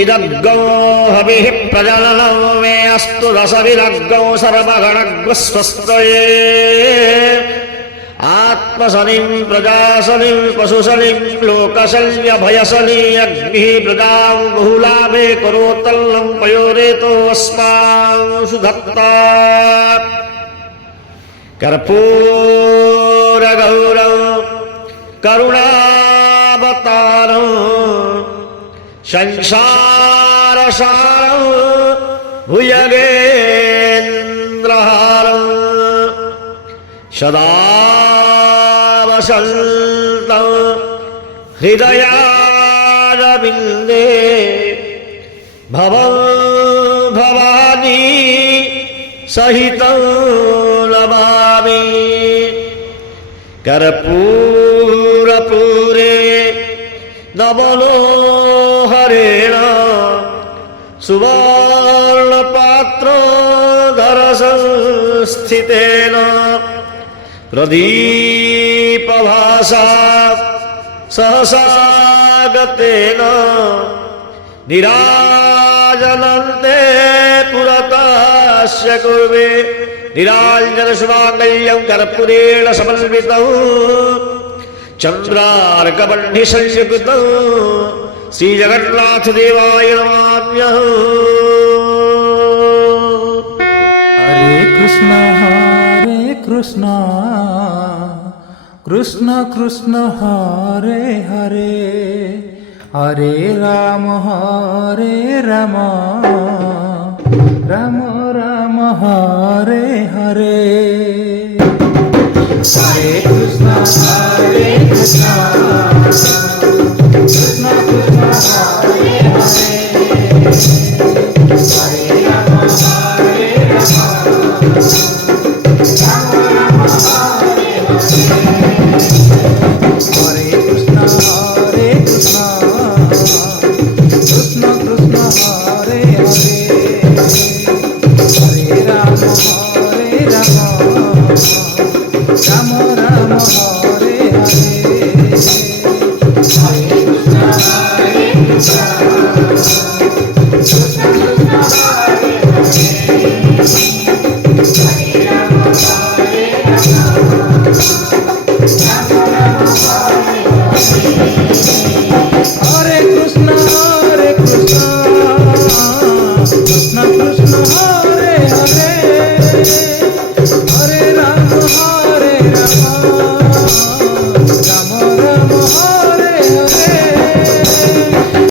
इदग्गौ हविः प्रजननं मे अस्तु रसविलग्गौ सर्वगणग्स्वस्तये आत्मशनिं प्रजाशनिं पशुशनिं लोकशल्यभयशनि अग्निः प्रजां बहुलाभे करोत्तल्लं पयोरेतो अस्मांसु धत्ता कर्पूरगौरं करुणावतारं संसारसारं भुजगेन्द्रहारं सदा वसन्तं हृदयारविन्दे भवं भवानी सहितं नमामि कर्पूरपूरे नमनो हरेण सुवर्णपात्रोदरसंस्थितेन प्रदीपभासा सहसा गतेन निराजनन्ते पुरतस्य कुर्वे निराञ्जनशुभाङ्गल्यं कर्पूरेण समन्वितौ चन्द्रार्कबह्निसंयुक्तौ श्रीजगन्नाथदेवाय नमाम्यहम्। हरे कृष्ण कृष्ण कृष्ण हरे हरे हरे राम राम राम हरे हरे हरे कृष्ण कृष्ण कृष्ण